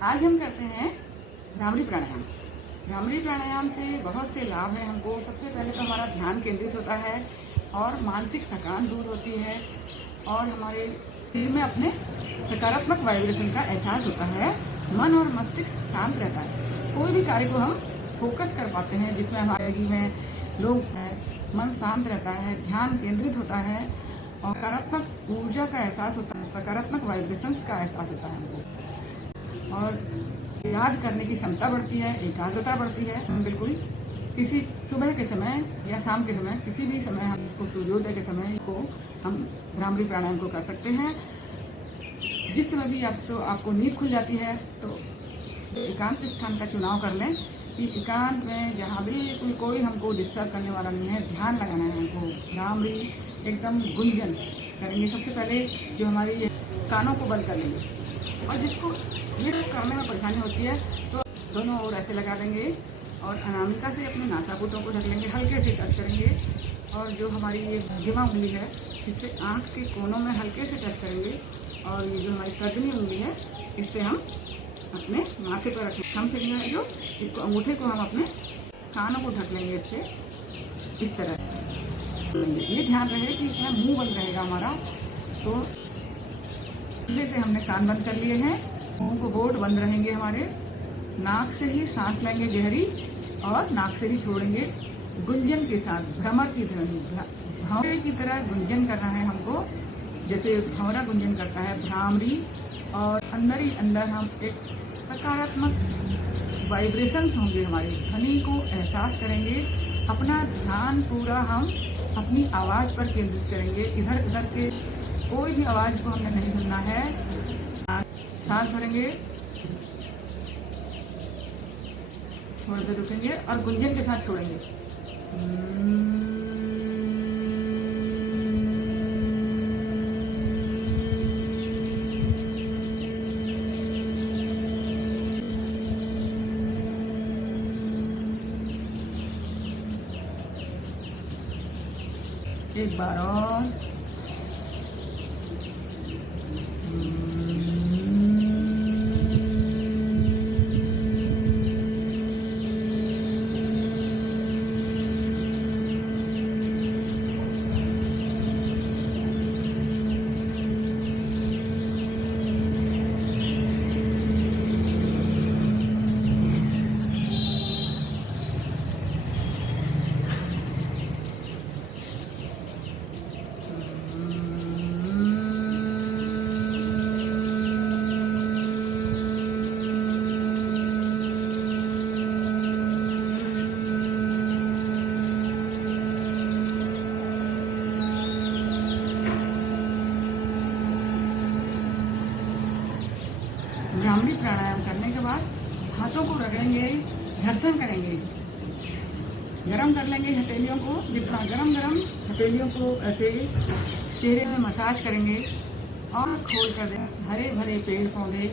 आज हम करते हैं भ्रामरी प्राणायाम। भ्रामरी प्राणायाम से बहुत से लाभ हैं हमको। सबसे पहले तो हमारा ध्यान केंद्रित होता है और मानसिक थकान दूर होती है और हमारे शरीर में अपने सकारात्मक वाइब्रेशन का एहसास होता है। मन और मस्तिष्क शांत रहता है। कोई भी कार्य को हम फोकस कर पाते हैं जिसमें हमारे में लोग हैं, मन शांत रहता है, ध्यान केंद्रित होता है और सकारात्मक ऊर्जा का एहसास होता है, सकारात्मक वाइब्रेशंस का एहसास होता है हमको। और याद करने की क्षमता बढ़ती है, एकाग्रता बढ़ती है। हम बिल्कुल किसी सुबह के समय या शाम के समय, किसी भी समय हम इसको सूर्योदय के समय को हम भ्रामरी प्राणायाम को कर सकते हैं। जिस समय भी आपको नींद खुल जाती है तो एकांत स्थान का चुनाव कर लें कि एकांत में जहाँ बिल्कुल कोई हमको डिस्टर्ब करने वाला नहीं है, ध्यान लगाना है हमको। भ्रामरी एकदम गुंजन करेंगे। सबसे पहले जो हमारी कानों को बंद कर लेंगे और जिसको ये करने में परेशानी होती है तो दोनों ओर ऐसे लगा देंगे और अनामिका से अपने नासापुटों को ढक लेंगे, हल्के से टच करेंगे। और जो हमारी ये मध्यमा उंगली है इससे आँख के कोनों में हल्के से टच करेंगे और ये जो हमारी तर्जनी उंगली है इससे हम अपने माथे पर रखें। हम फिंगर है जो इसको अंगूठे को हम अपने कानों को ढक लेंगे इससे, इस तरह। ये ध्यान रहे कि इसमें मुंह बंद रहेगा हमारा। तो जैसे हमने कान बंद कर लिए हैं, मुंह को बोर्ड बंद रहेंगे हमारे। नाक से ही सांस लेंगे गहरी और नाक से ही छोड़ेंगे गुंजन के साथ। भ्रमर की ध्वनि भंवरे की तरह गुंजन करना है हमको, जैसे भंवरा गुंजन करता है भ्रामरी। और अंदर ही अंदर हम एक सकारात्मक वाइब्रेशंस होंगे, हमारी ध्वनि को एहसास करेंगे। अपना ध्यान पूरा हम अपनी आवाज़ पर केंद्रित करेंगे। इधर उधर के कोई भी आवाज़ को हमने नहीं सुनना है। सांस भरेंगे, थोड़ी देर रुकेंगे और गुंजन के साथ छोड़ेंगे। एक बार और। भ्रामरी प्राणायाम करने के बाद हाथों को रगड़ेंगे, घर्षण करेंगे, गरम कर लेंगे हथेलियों को। जितना गरम हथेलियों को ऐसे चेहरे में मसाज करेंगे और खोल कर दें। हरे भरे पेड़ पौधे,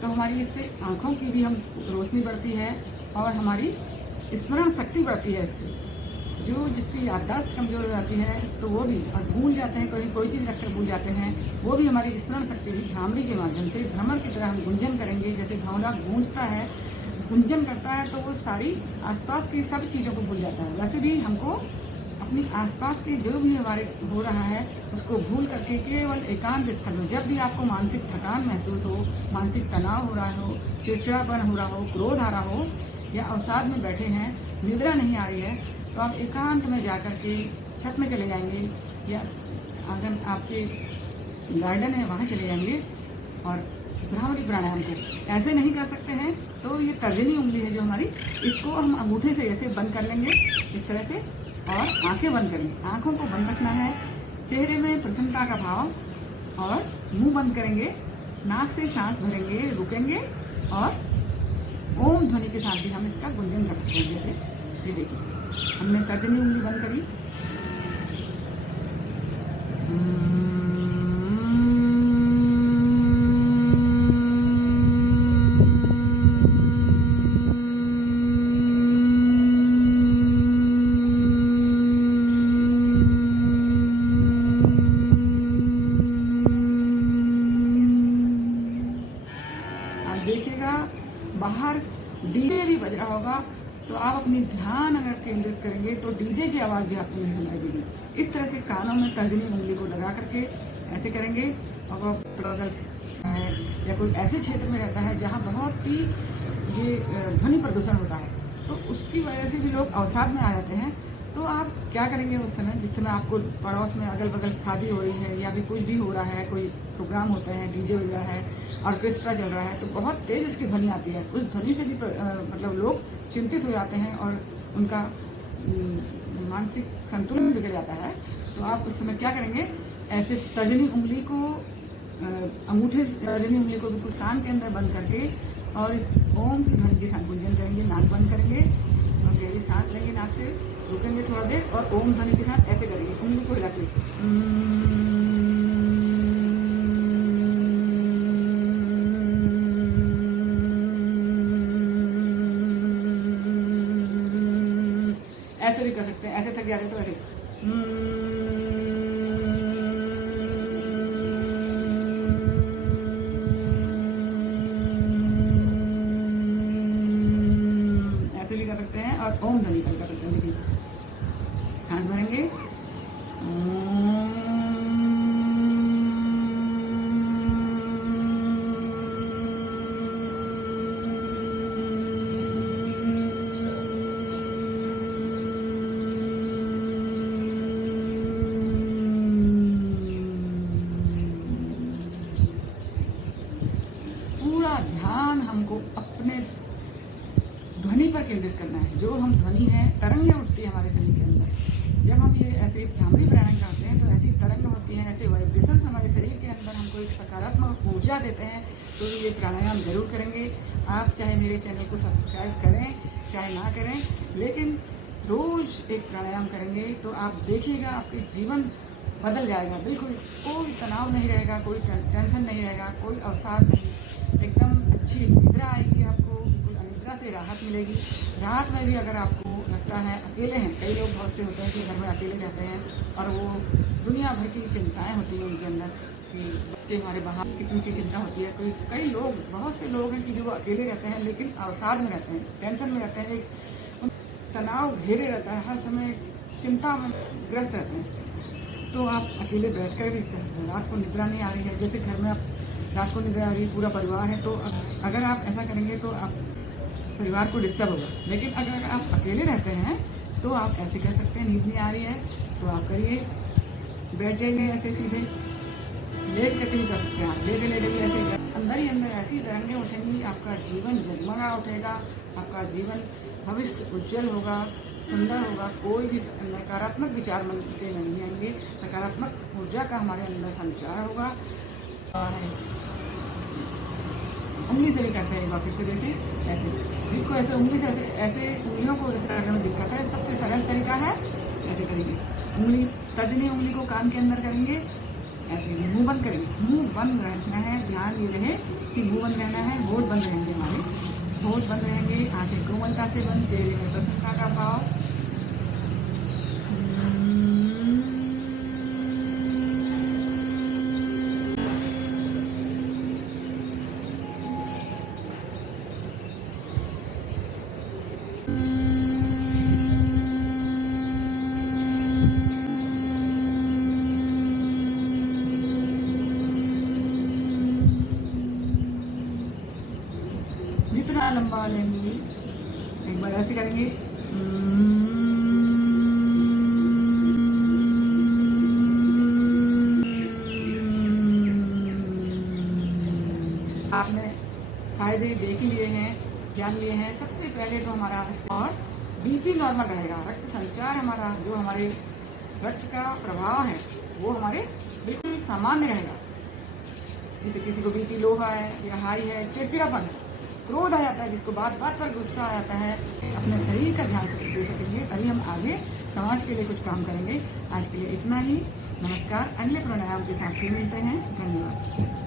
तो हमारी इससे आँखों की भी हम रोशनी बढ़ती है और हमारी स्मरण शक्ति बढ़ती है। इससे जो जिसकी याददाश्त कमजोर हो जाती है तो वो भी, और भूल जाते हैं, कोई चीज़ रखकर भूल जाते हैं, वो भी हमारी स्मरण शक्ति भी भ्रामरी के माध्यम से भ्रमर की तरह हम गुंजन करेंगे। जैसे भंवरा गूंजता है, गुंजन करता है तो वो सारी आसपास की सब चीज़ों को भूल जाता है। वैसे भी हमको अपनी आसपास के जो भी हमारे हो रहा है उसको भूल करके केवल एकांत स्थल में, जब भी आपको मानसिक थकान महसूस हो, मानसिक तनाव हो रहा हो, चिड़चिड़ापन हो रहा हो, क्रोध आ रहा हो या अवसाद में बैठे हैं, निद्रा नहीं आ रही है, तो आप एकांत में जाकर के छत में चले जाएंगे या अगर आपके गार्डन है वहाँ चले जाएंगे और भ्रामरी प्राणायाम को ऐसे नहीं कर सकते हैं तो ये तर्जनी उंगली है जो हमारी, इसको हम अंगूठे से ऐसे बंद कर लेंगे इस तरह से और आंखें बंद करेंगे। आंखों को बंद रखना है, चेहरे में प्रसन्नता का भाव और मुंह बंद करेंगे। नाक से सांस भरेंगे, रुकेंगे और ओम ध्वनि के साथ भी हम इसका गुंजन कर सकते हैं। जैसे ये देखिए हमने तर्जनी उंगली बंद करी, देखिएगा बाहर डीजे भी बज रहा होगा, तो आप अपनी ध्यान अगर केंद्रित करेंगे तो डीजे की आवाज़ भी आपको नहीं सुनाई देगी। इस तरह से कानों में तर्जनी उंगली को लगा करके ऐसे करेंगे। और अगर या कोई ऐसे क्षेत्र में रहता है जहाँ बहुत ही ये ध्वनि प्रदूषण होता है, तो उसकी वजह से भी लोग अवसाद में आ जाते हैं। तो आप क्या करेंगे उस समय, जिस समय आपको पड़ोस में अगल बगल शादी हो रही है या भी कुछ भी हो रहा है, कोई प्रोग्राम होते हैं, डीजे हो रहा है, ऑर्केस्ट्रा चल रहा है, तो बहुत तेज़ उसकी ध्वनि आती है। उस ध्वनि से भी मतलब लोग चिंतित हो जाते हैं और उनका मानसिक संतुलन बिगड़ जाता है। तो आप उस समय क्या करेंगे, ऐसे तर्जनी उंगली को अंगूठे से तर्जनी उंगली को बिल्कुल कान के अंदर बंद करके और इस ओम की ध्वनि के साथ गुंजन करेंगे। नाक बंद करेंगे और गहरी सांस लेंगे, नाक से रुकेंगे थोड़ा देर और ओम ध्वनि के साथ ऐसे करेंगे, उंगली को हिला के ऐसे भी कर सकते हैं। ऐसे थक जाते हैं तो ऐसे ऐसे भी कर सकते हैं और ओम ध्वनि का भी कर सकते हैं। देखिए सांस भरेंगे, पूरा ध्यान हमको अपने ध्वनि पर केंद्रित करना है। जो हम ध्वनि है, तरंगें उठती है हमारे शरीर के अंदर। जब हम ये ऐसे भ्रामरी प्राणायाम करते हैं तो ऐसी तरंग होती हैं, ऐसे वाइब्रेशंस हमारे शरीर के अंदर हमको एक सकारात्मक ऊर्जा देते हैं। तो ये प्राणायाम जरूर करेंगे आप, चाहे मेरे चैनल को सब्सक्राइब करें चाहे ना करें, लेकिन रोज एक प्राणायाम करेंगे तो आप देखिएगा आपके जीवन बदल जाएगा। बिल्कुल कोई तनाव नहीं रहेगा, कोई टेंशन नहीं रहेगा, कोई अवसाद नहीं, एकदम अच्छी निद्रा आएगी आपको, बिल्कुल अनिद्रा से राहत मिलेगी। रात में भी अगर आपको लगता है अकेले हैं, कई लोग बहुत से होते हैं कि घर में अकेले रहते हैं और वो दुनिया भर की चिंताएं होती हैं उनके अंदर कि बच्चे हमारे बाहर किस्म की चिंता होती है। कई लोग, बहुत से लोग हैं कि जो अकेले रहते हैं लेकिन अवसाद में रहते हैं, टेंशन में रहते हैं, तनाव घेरे रहता है, हर समय चिंता में ग्रस्त रहते हैं। तो आप अकेले बैठ कर भी रात को निद्रा नहीं आ रही है, जैसे घर में आप रात को निद्रा आ रही है, पूरा परिवार है, तो अगर आप ऐसा करेंगे तो आप परिवार को डिस्टर्ब होगा। लेकिन अगर आप अकेले रहते हैं तो आप ऐसे कर सकते हैं, नींद नहीं आ रही है तो आप करिए, बैठ जाइए ऐसे सीधे, लेट करके भी कर सकते हैं आप, लेटे लेटे भी ऐसे अंदर ही अंदर ऐसी तरंगें उठेंगी, आपका जीवन जगमगा उठेगा, आपका जीवन भविष्य उज्जवल होगा, सुंदर होगा। कोई भी नकारात्मक विचार मन के नहीं आएंगे, सकारात्मक ऊर्जा का हमारे अंदर संचार होगा। उंगली से भी करते हैं, एक बार फिर से देखें, ऐसे जिसको ऐसे उंगली से ऐसे उंगलियों को ऐसे करने में दिक्कत है, सबसे सरल तरीका है ऐसे करेंगे, उंगली तर्जनी उंगली को कान के अंदर करेंगे, ऐसे मुंह बंद करेंगे, मुंह बंद रखना है। ध्यान ये रहे कि मुंह बंद रहना है, होठ बंद रहेंगे, हमारे होठ बंद रहेंगे, आंखें कोमलता से बंद, चेहरे में प्रसन्नता का भाव। जितना लंबा लेंगे, एक बार ऐसे करेंगे, आपने फायदे देख ही लिए हैं, जान लिए हैं। सबसे पहले तो हमारा और बीपी नॉर्मल रहेगा, रक्त संचार हमारा, जो हमारे रक्त का प्रभाव है वो हमारे बिल्कुल सामान्य रहेगा। जैसे किसी को बीपी लो है या हाई है, चिड़चिड़ापन, क्रोध आ जाता है, जिसको बात बात पर गुस्सा आ जाता है, अपने शरीर का ध्यान से दे सकेंगे तभी हम आगे समाज के लिए कुछ काम करेंगे। आज के लिए इतना ही, नमस्कार। अगले प्राणायाम के साथ फिर मिलते हैं, धन्यवाद।